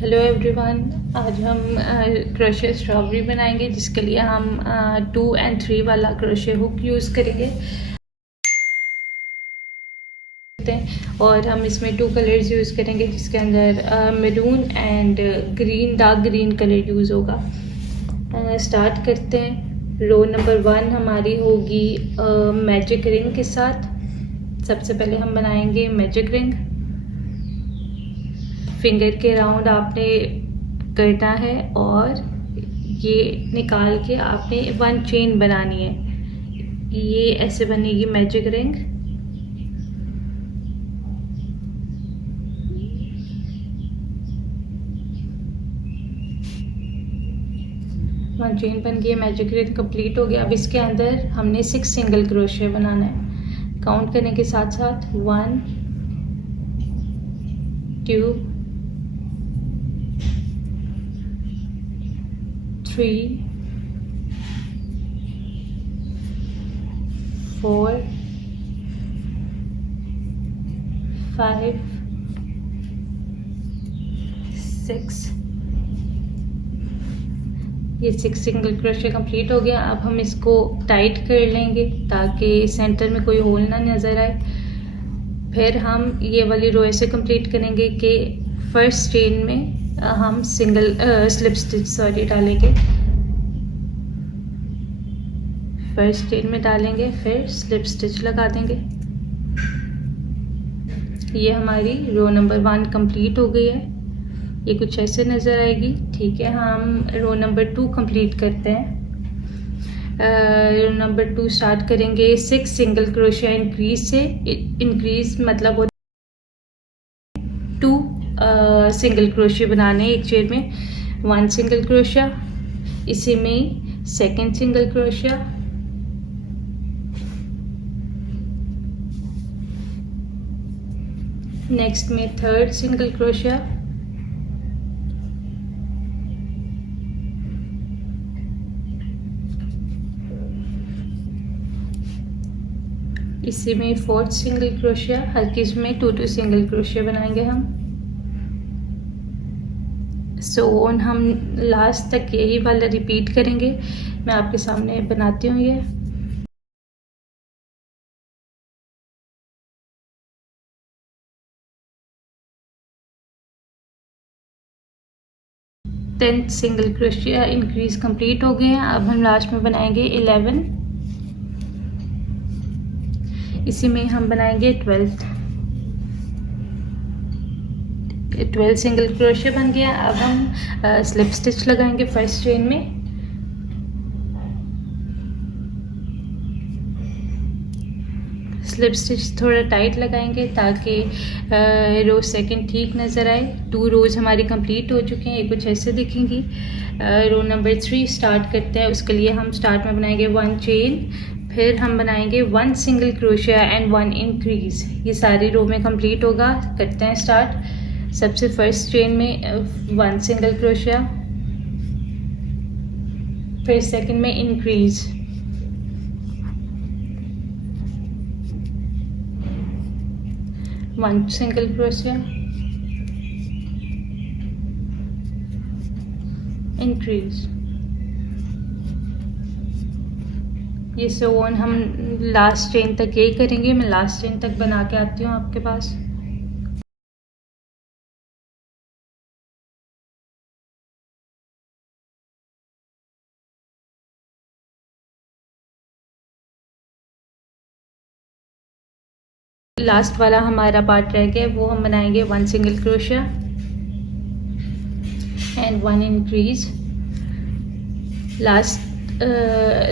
Hello everyone. आज हम crochet strawberry बनाएंगे, जिसके लिए हम 2 और 3 वाला क्रोशे हुक यूज़ करेंगे और हम इसमें 2 कलर्स यूज़ करेंगे, जिसके अंदर maroon and green, dark green colour use होगा। स्टार्ट करते हैं। रो नंबर 1 हमारी होगी मैजिक रिंग के साथ। सबसे पहले हम बनाएंगे मैजिक रिंग। फिंगर के राउंड आपने करना है और ये निकाल के आपने 1 चेन बनानी है। ये ऐसे बनेगी मैजिक रिंग। वन चेन बन गई, मैजिक रिंग कंप्लीट हो गया। अब इसके अंदर हमने 6 सिंगल क्रोशे बनाना है। काउंट करने के साथ साथ 1 2 3 4 5 6। ये 6 सिंगल क्रोशे कंप्लीट हो गया। अब हम इसको टाइट कर लेंगे ताकि सेंटर में कोई होल ना नज़र आए। फिर हम ये वाली रो ऐसे कंप्लीट करेंगे कि फर्स्ट चेन में हम सिंगल स्लिप स्टिच डालेंगे। फर्स्ट चेन में डालेंगे, फिर स्लिप स्टिच लगा देंगे। ये हमारी रो नंबर 1 कंप्लीट हो गई है। ये कुछ ऐसे नज़र आएगी। ठीक है, हम रो नंबर 2 कंप्लीट करते हैं। रो नंबर 2 स्टार्ट करेंगे 6 सिंगल क्रोशिया इंक्रीज से। इंक्रीज मतलब 2 सिंगल क्रोशिया बनाने एक चेन में। 1 सिंगल क्रोशिया, इसी में सेकंड सिंगल क्रोशिया, नेक्स्ट में थर्ड सिंगल क्रोशिया, इसी में फोर्थ सिंगल क्रोशिया। हर किस में 2 सिंगल क्रोशिया बनाएंगे हम। सो हम लास्ट तक यही वाला रिपीट करेंगे। मैं आपके सामने बनाती हूँ। ये tenth single crochet increase complete हो गए हैं। अब हम लास्ट में बनाएंगे 11। इसी में हम बनाएंगे 12 सिंगल क्रोशिया बन गया। अब हम स्लिप स्टिच लगाएंगे फर्स्ट चेन में। स्लिप स्टिच थोड़ा टाइट लगाएंगे ताकि रो सेकंड ठीक नज़र आए। 2 रोज हमारी कंप्लीट हो चुके हैं। ये कुछ ऐसे दिखेंगी। रो नंबर 3 स्टार्ट करते हैं। उसके लिए हम स्टार्ट में बनाएंगे 1 चेन, फिर हम बनाएंगे 1 सिंगल क्रोशिया एंड 1 इंक्रीज। ये सारी रो में कंप्लीट होगा। करते हैं स्टार्ट। सबसे फर्स्ट चेन में 1 सिंगल क्रोशिया, फिर सेकंड में increase, one single crochet, increase. ये सो ऑन हम लास्ट चेन तक यही करेंगे। मैं लास्ट चेन तक बना के आती हूँ आपके पास। लास्ट वाला हमारा पार्ट रह गया, वो हम बनाएंगे 1 single crochet and 1 increase.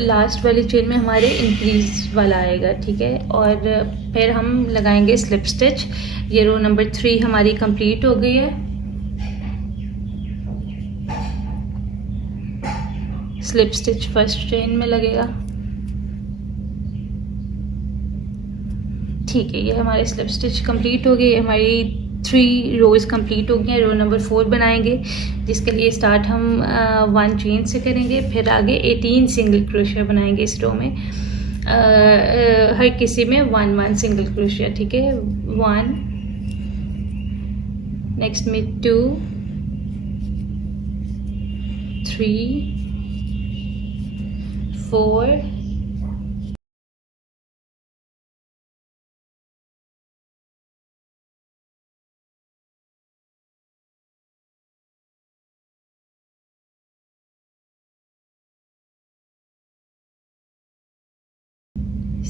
Last वाली चेन में हमारे इंक्रीज वाला आएगा। ठीक है, और फिर हम लगाएंगे स्लिप स्टिच। ये रो नंबर 3 हमारी कंप्लीट हो गई है। स्लिप स्टिच फर्स्ट चेन में लगेगा। ठीक है, ये हमारे स्लिप स्टिच कंप्लीट हो गई। हमारी 3 रोज कंप्लीट हो गई हैं। रो नंबर 4 बनाएंगे, जिसके लिए स्टार्ट हम 1 चेन से करेंगे, फिर आगे 18 सिंगल क्रोशिया बनाएंगे इस रो में। हर किसी में 1 सिंगल क्रोशिया। ठीक है, 1, नेक्स्ट में 2, 3 4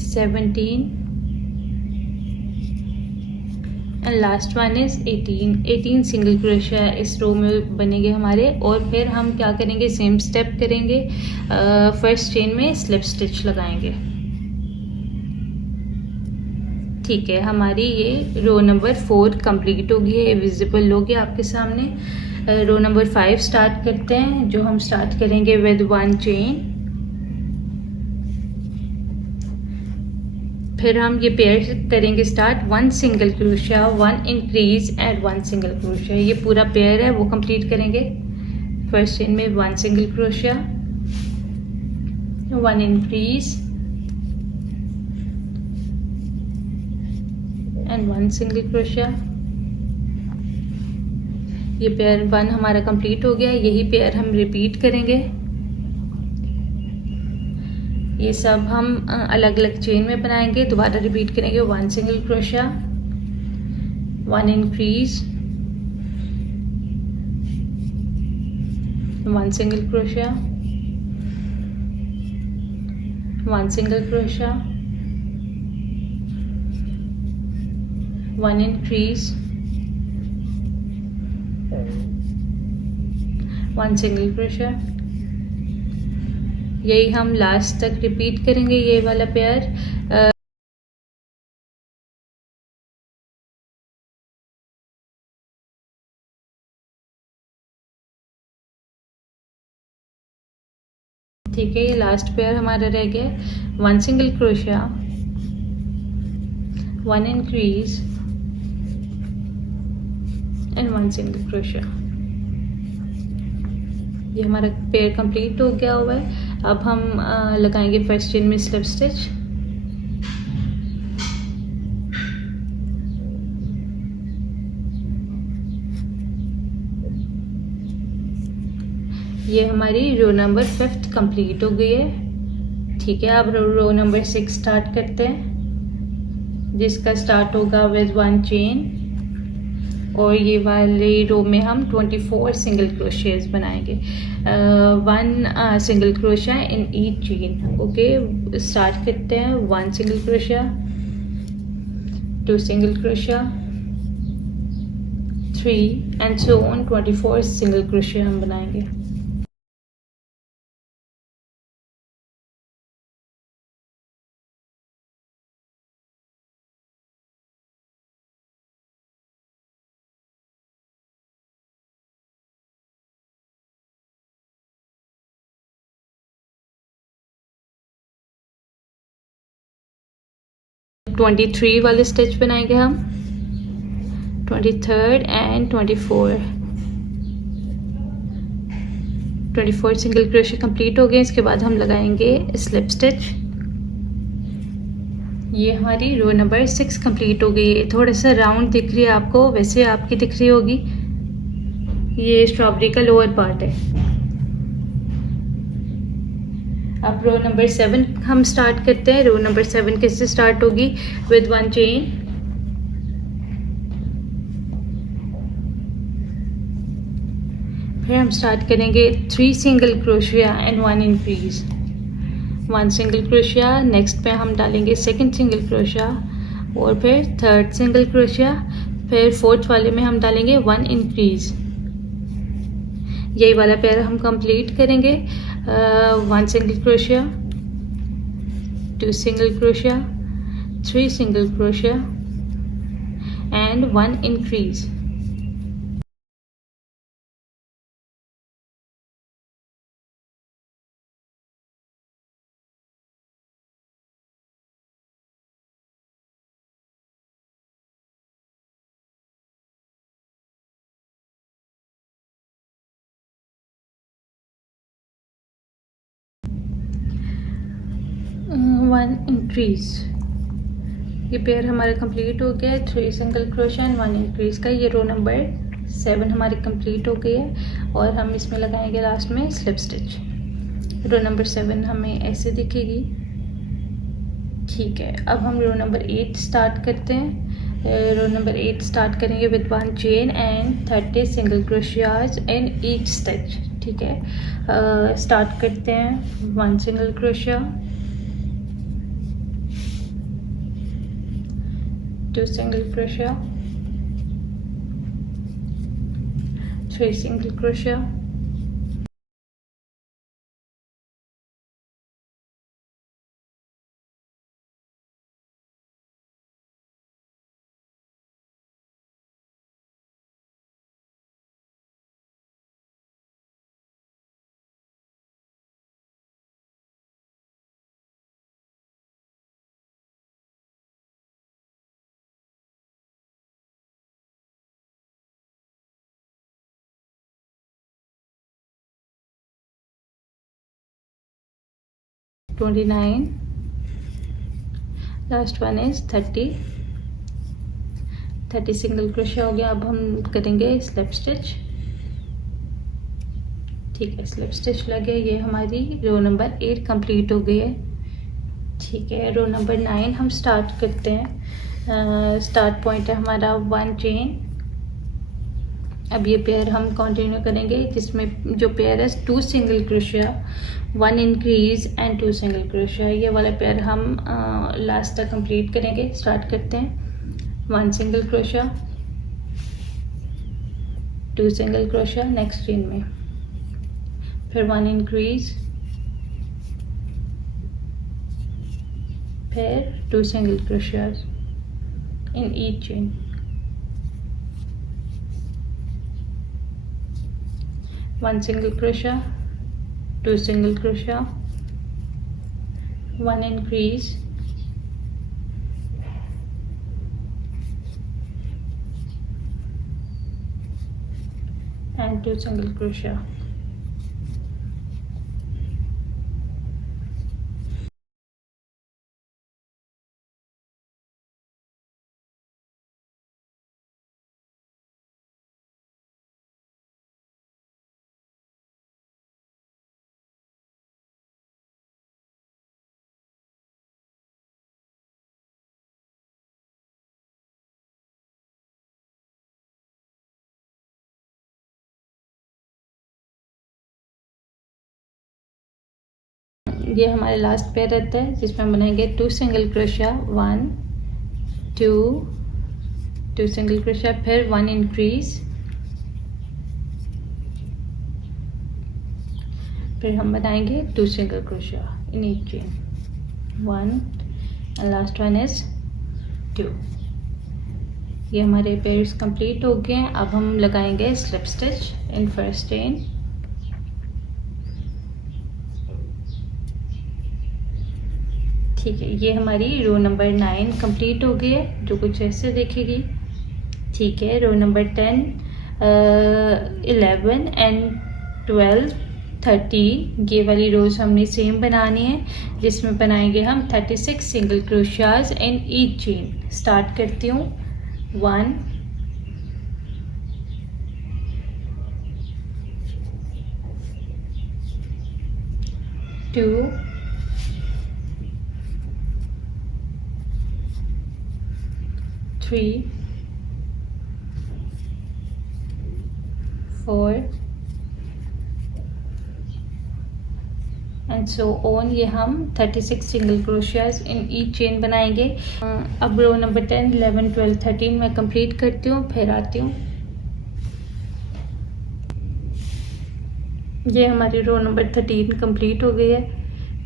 17 and last one is 18 single crochet इस रो में बनेंगे हमारे। और फिर हम क्या करेंगे, सेम स्टेप करेंगे, फर्स्ट चेन में स्लिप स्टिच लगाएंगे। ठीक है, हमारी ये रो नंबर 4 कंप्लीट होगी, ये विजिबल होगी आपके सामने। रो नंबर 5 स्टार्ट करते हैं, जो हम स्टार्ट करेंगे विद 1 चेन। फिर हम ये पेयर करेंगे start 1 single crochet, 1 increase and 1 single crochet. ये पूरा पेयर है वो कंप्लीट करेंगे। फर्स्ट चेन में 1 single crochet, 1 increase and 1 single crochet. ये पेयर 1 हमारा कंप्लीट हो गया। यही पेयर हम रिपीट करेंगे। ये सब हम अलग अलग चेन में बनाएंगे, दोबारा रिपीट करेंगे। 1 single crochet, 1 increase, 1 single crochet, 1 single crochet, 1 increase, 1 single crochet. यही हम लास्ट तक रिपीट करेंगे ये वाला पेयर। ठीक है, ये लास्ट पेयर हमारा रह गया। 1 single crochet, 1 increase and 1 single crochet. ये हमारा पेयर कंप्लीट हो गया हुआ है। अब हम लगाएंगे फर्स्ट चेन में स्लिप स्टिच। ये हमारी रो नंबर 5 कंप्लीट हो गई है। ठीक है, अब रो नंबर 6 स्टार्ट करते हैं, जिसका स्टार्ट होगा विद 1 चेन। और ये वाले रो में हम 24 सिंगल क्रोशियाज बनाएंगे, 1 single crochet in each chain. Okay, start करते हैं। 1 single crochet, 2 single crochet, 3 and so on 24 single crochet हम बनाएंगे। ट्वेंटी 23 वाले स्टिच बनाएंगे हम, 23rd and 24 single crochet complete हो गए। इसके बाद हम लगाएंगे स्लिप स्टिच। ये हमारी रो नंबर 6 कंप्लीट हो गई है। थोड़ा सा राउंड दिख रही है आपको, वैसे आपकी दिख रही होगी। ये स्ट्रॉबेरी का लोअर पार्ट है। अब रो नंबर 7 हम स्टार्ट करते हैं। रो नंबर 7 कैसे स्टार्ट होगी, विद 1 चेन, फिर हम स्टार्ट करेंगे 3 single crochet and 1 increase, 1 single crochet. Next पे हम डालेंगे 2nd सिंगल क्रोशिया और फिर 3rd सिंगल क्रोशिया। फिर 4th वाले में हम डालेंगे 1 इंक्रीज। यही वाला पेयर हम कंप्लीट करेंगे। 1 single crochet, 2 single crochet, 3 single crochet and 1 increase. One increase. ये पेयर हमारा कंप्लीट हो गया है। 3 सिंगल क्रोशिया एंड 1 इंक्रीज का। ये रो नंबर 7 हमारी कंप्लीट हो गई है और हम इसमें लगाएंगे लास्ट में स्लिप स्टिच। रो नंबर 7 हमें ऐसे दिखेगी। ठीक है, अब हम रो नंबर 8 स्टार्ट करते हैं। रो नंबर 8 स्टार्ट करेंगे with 1 chain and 30 single crochets in each stitch. ठीक है, स्टार्ट करते हैं 1 single crochet, 2 single crochet, 3 single crochet, 29, last one is 30 single crochet हो गया। अब हम करेंगे स्लिप स्टिच। ठीक है, स्लिप स्टिच लगे, ये हमारी रो नंबर 8 कंप्लीट हो गई है। ठीक है, रो नंबर 9 हम स्टार्ट करते हैं। स्टार्ट पॉइंट है हमारा 1 चेन। अब ये पेयर हम कंटिन्यू करेंगे जिसमें जो पेयर है 2 single crochet, 1 increase and 2 single crochet. ये वाला पेयर हम लास्ट तक कंप्लीट करेंगे। स्टार्ट करते हैं 1 single crochet, 2 single crochet next chain में, फिर 1 इंक्रीज, फिर 2 single crochets in each chain, 1 single crochet, 2 single crochet, 1 increase, and 2 single crochet. ये हमारे लास्ट पेयर रहता है जिसमें हम बनाएंगे 2 सिंगल क्रोशिया, 1 2 सिंगल क्रोशिया, फिर 1 इंक्रीज, फिर हम बनाएंगे 2 single crochet in each chain, 1 and last one is 2। ये हमारे पेयर्स कंप्लीट हो गए हैं। अब हम लगाएंगे slip stitch in first chain. ठीक है, ये हमारी रो नंबर 9 कंप्लीट हो गई है जो कुछ ऐसे देखेगी। ठीक है, रो नंबर 10 11 एंड 12 13 ये वाली रोज हमने सेम बनानी है जिसमें बनाएंगे हम 36 single crochets in each chain. Start करती हूँ 1 2 3 4 एंड सो ऑन। ये हम 36 single crochets in each chain बनाएंगे। अब रो नंबर 10 11 12 13 मैं कंप्लीट करती हूँ, फिर आती हूँ। ये हमारी रो नंबर 13 कंप्लीट हो गई है।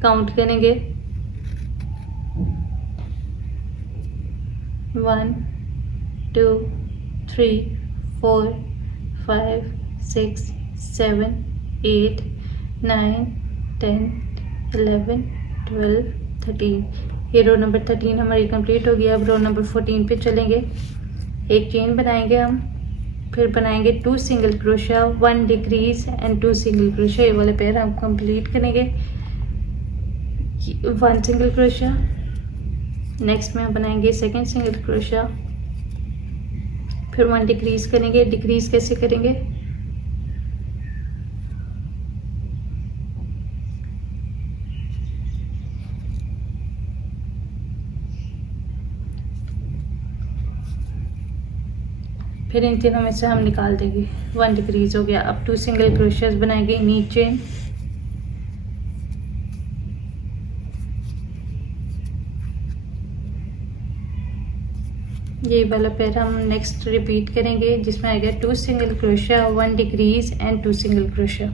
काउंट करेंगे 1 2 3 4 5 6 7 8 9 10 11 12 13। ये रो नंबर 13 हमारी कंप्लीट हो गया। अब रो नंबर 14 पे चलेंगे। एक चेन बनाएंगे हम, फिर बनाएंगे 2 single crochet, 1 decrease and 2 single crochet. ये वाले पेयर हम कंप्लीट करेंगे। 1 सिंगल क्रोशिया, नेक्स्ट में हम बनाएंगे सेकंड सिंगल क्रोशिया, फिर 1 डिक्रीज करेंगे। डिक्रीज कैसे करेंगे? फिर इन तीनों में से हम निकाल देंगे। 1 डिक्रीज हो गया। अब 2 सिंगल क्रोशेस बनाएंगे नीचे। ये वाला पैर हम नेक्स्ट रिपीट करेंगे, जिसमें आएगा 2 single crochet, 1 decrease and 2 single crochet.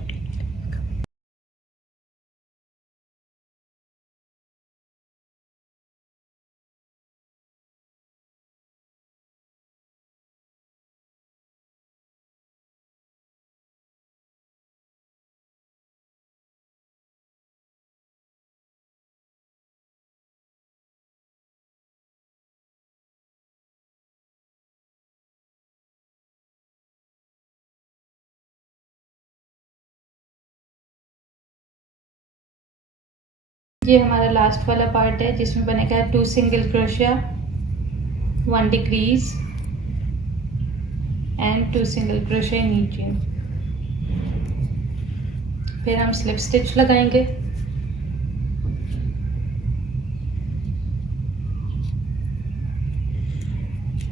ये हमारा लास्ट वाला पार्ट है, जिसमें बनेगा 2 single crochet, 1 decrease and 2 single crochet नीचे। फिर हम स्लिप स्टिच लगाएंगे।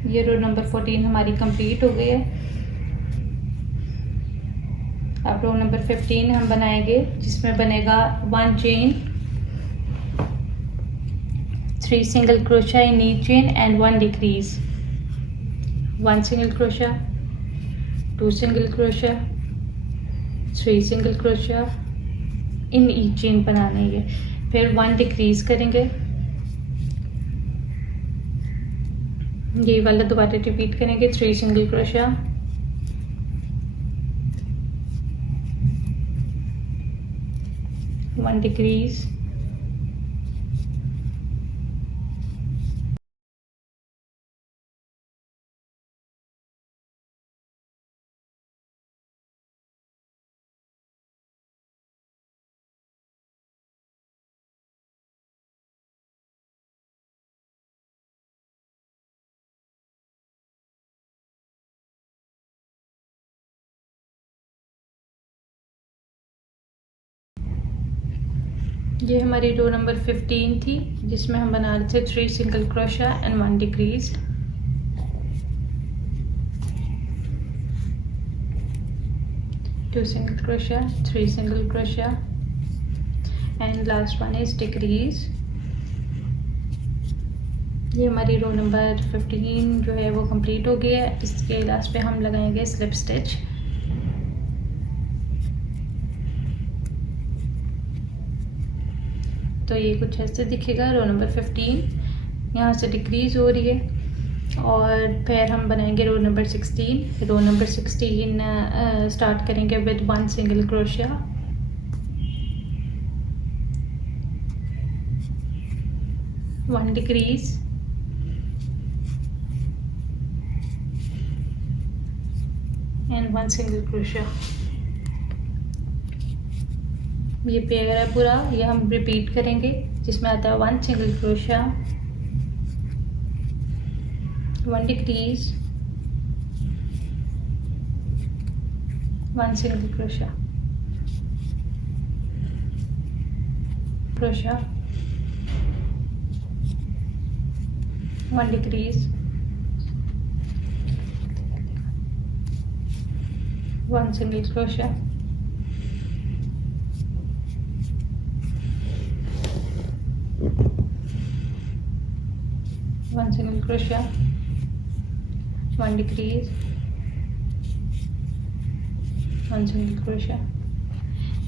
ये रो नंबर 14 हमारी कंप्लीट हो गई है। अब रो नंबर 15 हम बनाएंगे, जिसमें बनेगा 1 chain, 3 single crochet in each chain and 1 decrease, 1 single crochet, 2 single crochet, 3 single crochet in each chain बनाना है। फिर 1 decrease करेंगे। ये वाला दोबारा रिपीट करेंगे। 3 single crochet, 1 decrease, ये हमारी रो नंबर 15 थी, जिसमें हम बना रहे थे 3 single crochet and 1 decrease. Two single crochet, 3 single crochet and last one is decrease. ये हमारी रो नंबर 15 जो है वो कंप्लीट हो गई है। इसके लास्ट पे हम लगाएंगे स्लिप स्टिच। तो ये कुछ ऐसे दिखेगा। रो नंबर 15 यहाँ से डिक्रीज हो रही है। और फिर हम बनाएंगे row number 16। Row number 16 start करेंगे with 1 single crochet, 1 decrease, and 1 single crochet. ये पेयर है पूरा, ये हम रिपीट करेंगे, जिसमें आता है 1 single crochet, 1 decrease, 1 single crochet, crochet, 1 decrease, 1 single crochet, 1 single crochet, 1 decrease, 1 single crochet।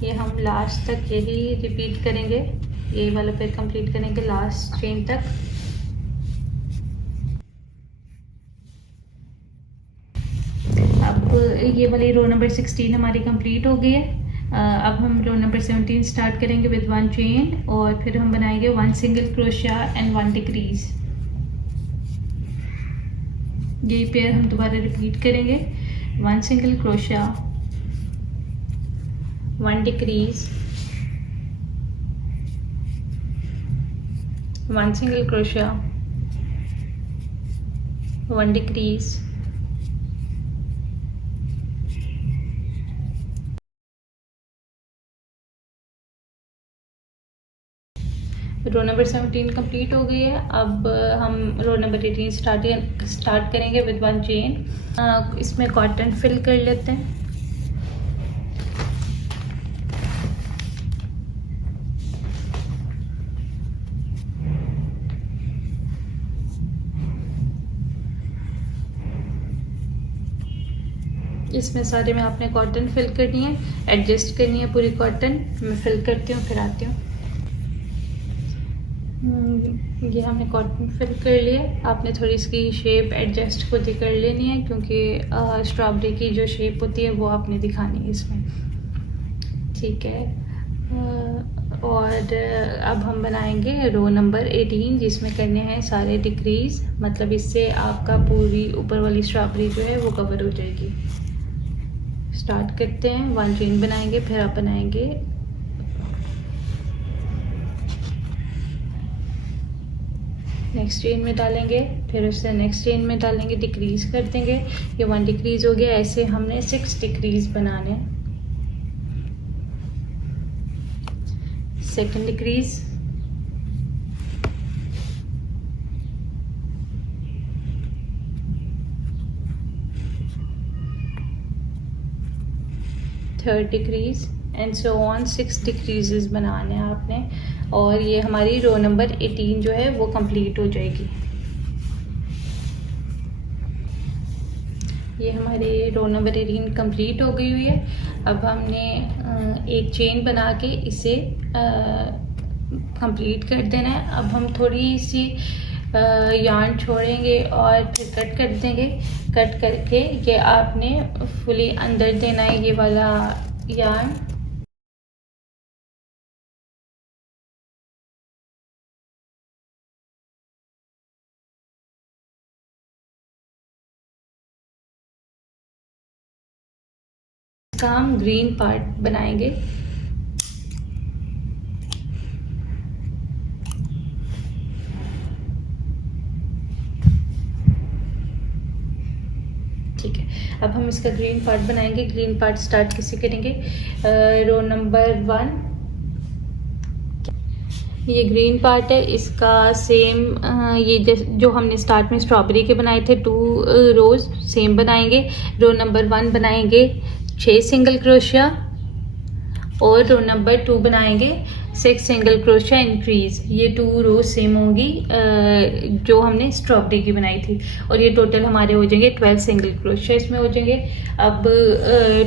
ये हम लास्ट तक यही रिपीट करेंगे। ये वाला पेयर कंप्लीट करेंगे लास्ट चेन तक। अब ये वाली रो नंबर 16 हमारी कंप्लीट हो गई है। अब हम रो नंबर 17 स्टार्ट करेंगे विद 1 चेन, और फिर हम बनाएंगे 1 सिंगल क्रोशिया एंड 1 डिक्रीज। ये पेयर हम दोबारा रिपीट करेंगे। 1 single crochet, 1 decrease, 1 single crochet, 1 decrease, row number 17 complete हो गई है। अब हम रो नंबर 18 स्टार्ट करेंगे विद 1 चेन। इसमें कॉटन फिल कर लेते हैं। इसमें सारे में आपने कॉटन फिल करनी है, एडजस्ट करनी है पूरी कॉटन। मैं फिल करती हूँ फिर आती हूँ। ये हमने कॉटन फिल कर लिया। आपने थोड़ी इसकी शेप एडजस्ट खुद ही कर लेनी है, क्योंकि स्ट्रॉबेरी की जो शेप होती है वो आपने दिखानी है इसमें, ठीक है। और अब हम बनाएंगे रो नंबर 18, जिसमें करने हैं सारे डिक्रीज, मतलब इससे आपका पूरी ऊपर वाली स्ट्रॉबेरी जो है वो कवर हो जाएगी। स्टार्ट करते हैं। 1 चेन बनाएंगे, फिर आप बनाएंगे नेक्स्ट चेन में डालेंगे, फिर उससे नेक्स्ट चेन में डालेंगे, डिक्रीज कर देंगे। ये 1 डिक्रीज हो गया। ऐसे हमने 6 डिक्रीज बनाने हैं। Second decrease, third decrease and so on. 6 decreases बनाने हैं आपने, और ये हमारी रो नंबर 18 जो है वो कंप्लीट हो जाएगी। ये हमारे रो नंबर 18 कंप्लीट हो गई हुई है। अब हमने एक चेन बना के इसे कंप्लीट कर देना है। अब हम थोड़ी सी यार्न छोड़ेंगे और फिर कट कर देंगे। कट करके ये आपने फुली अंदर देना है ये वाला यार्न। इसका हम ग्रीन पार्ट बनाएंगे। ठीक है, अब हम इसका ग्रीन पार्ट बनाएंगे। ग्रीन पार्ट स्टार्ट कैसे करेंगे? रो नंबर 1, ये ग्रीन पार्ट है, इसका सेम ये जो हमने स्टार्ट में स्ट्रॉबेरी के बनाए थे 2 रोज सेम बनाएंगे। रो नंबर 1 बनाएंगे 6 सिंगल क्रोशिया, और रो नंबर 2 बनाएंगे 6 सिंगल क्रोशिया इंक्रीज। ये 2 रोज सेम होंगी जो हमने स्ट्रॉबेरी की बनाई थी, और ये टोटल हमारे हो जाएंगे 12 सिंगल क्रोशिया इसमें हो जाएंगे। अब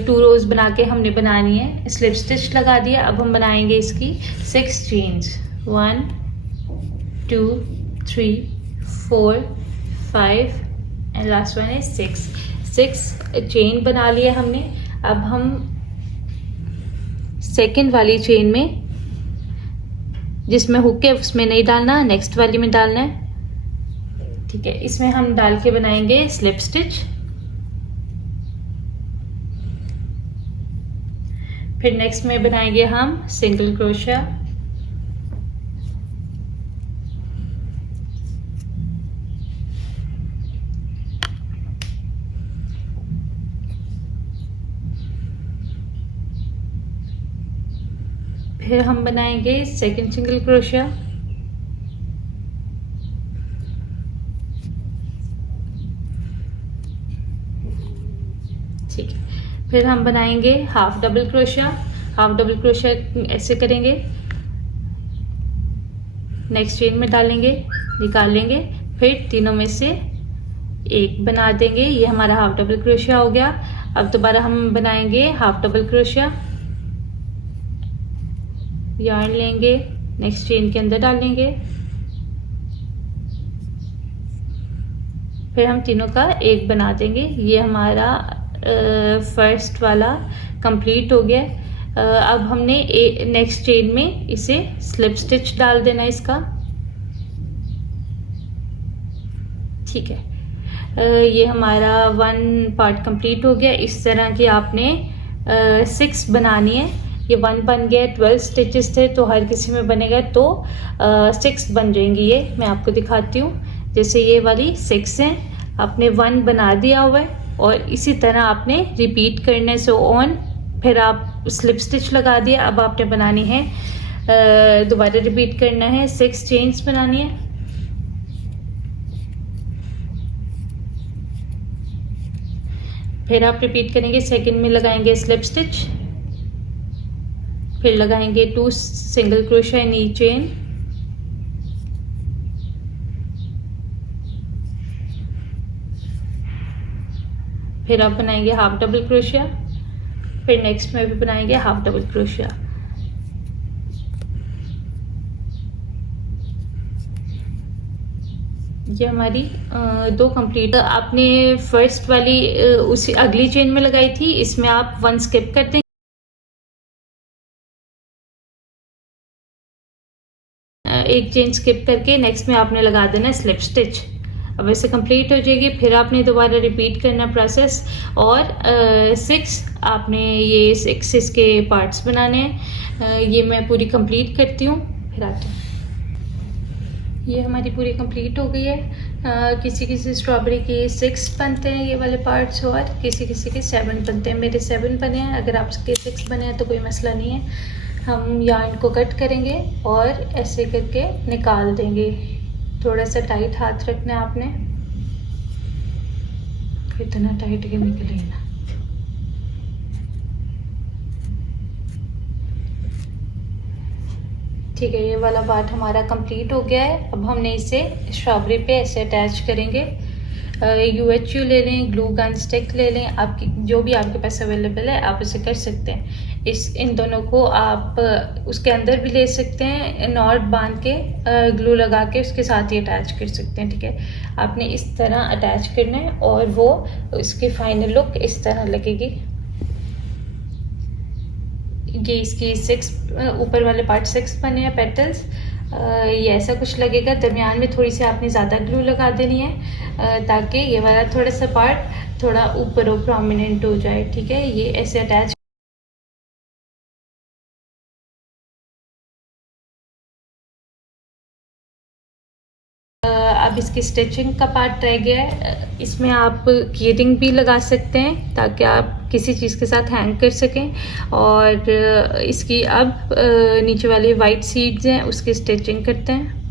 2 रोज बना के हमने बनानी है, स्लिप स्टिच लगा दिया। अब हम बनाएंगे इसकी 6 चेन्स। 1 2 3 4 5 एंड लास्ट वन है 6 चेन बना लिया हमने। अब हम सेकेंड वाली चेन में, जिसमें हुक है उसमें नहीं डालना, नेक्स्ट वाली में डालना है, ठीक है। इसमें हम डाल के बनाएंगे स्लिप स्टिच। फिर नेक्स्ट में बनाएंगे हम सिंगल क्रोशिया, फिर हम बनाएंगे सेकंड सिंगल क्रोशिया, ठीक है। फिर हम बनाएंगे half double crochet. Half double crochet ऐसे करेंगे, नेक्स्ट चेन में डालेंगे, निकाल लेंगे, फिर तीनों में से एक बना देंगे। ये हमारा हाफ डबल क्रोशिया हो गया। अब दोबारा हम बनाएंगे हाफ डबल क्रोशिया, यार्न लेंगे, नेक्स्ट चेन के अंदर डालेंगे, फिर हम तीनों का एक बना देंगे। ये हमारा फर्स्ट वाला कंप्लीट हो गया। अब हमने नेक्स्ट चेन में इसे स्लिप स्टिच डाल देना इसका, ठीक है। ये हमारा 1 पार्ट कंप्लीट हो गया। इस तरह की आपने 6 बनानी है। ये 1 बन गया, 12 स्टिचेस थे तो हर किसी में बनेगा तो 6 बन जाएंगी। ये मैं आपको दिखाती हूँ। जैसे ये वाली 6 हैं, आपने 1 बना दिया हुआ है, और इसी तरह आपने रिपीट करने से ऑन। फिर आप स्लिप स्टिच लगा दिया। अब आपने बनानी है दोबारा रिपीट करना है, 6 चेन्स बनानी है। फिर आप रिपीट करेंगे, सेकंड में लगाएंगे स्लिप स्टिच, फिर लगाएंगे 2 single crochet in each chain, फिर आप बनाएंगे हाफ डबल क्रोशिया, फिर नेक्स्ट में भी बनाएंगे हाफ डबल क्रोशिया। ये हमारी 2 कंप्लीट। आपने फर्स्ट वाली उसी अगली चेन में लगाई थी, इसमें आप 1 स्किप कर दें, एक चेन स्किप करके नेक्स्ट में आपने लगा देना स्लिप स्टिच। अब ऐसे कंप्लीट हो जाएगी। फिर आपने दोबारा रिपीट करना प्रोसेस, और 6 आपने ये 6 इसके पार्ट्स बनाने हैं। ये मैं पूरी कंप्लीट करती हूँ, फिर आते हैं। ये हमारी पूरी कंप्लीट हो गई है। किसी किसी स्ट्रॉबेरी के 6 बनते हैं ये वाले पार्ट्स, और किसी किसी के 7 बनते हैं। मेरे 7 बने हैं, अगर आपके 6 बने हैं तो कोई मसला नहीं है। हम यार्न को कट करेंगे और ऐसे करके निकाल देंगे। थोड़ा सा टाइट हाथ रखना है आपने, इतना टाइट के निकले ना। ठीक है, ये वाला पार्ट हमारा कंप्लीट हो गया है। अब हमने इसे स्ट्रॉबेरी पे ऐसे अटैच करेंगे। UHU ले लें, ग्लू गन स्टिक ले लें, आपकी जो भी आपके पास अवेलेबल है आप इसे कर सकते हैं। इन दोनों को आप उसके अंदर भी ले सकते हैं, नॉट बांध के ग्लू लगा के उसके साथ ही अटैच कर सकते हैं। ठीक है, आपने इस तरह अटैच करना है और वो इसकी फाइनल लुक इस तरह लगेगी। ये इसकी 6 ऊपर वाले पार्ट 6 बने हैं पेटल्स। ये ऐसा कुछ लगेगा। दरमियान में थोड़ी सी आपने ज़्यादा ग्लू लगा देनी है ताकि ये वाला थोड़ा सा पार्ट थोड़ा ऊपर और प्रोमिनेंट हो जाए। ठीक है, ये ऐसे अटैच। अब इसकी स्टिचिंग का पार्ट रह गया है। इसमें आप कीरिंग भी लगा सकते हैं ताकि आप किसी चीज़ के साथ हैंग कर सकें। और इसकी अब नीचे वाली वाइट सीड्स हैं उसकी स्टिचिंग करते हैं।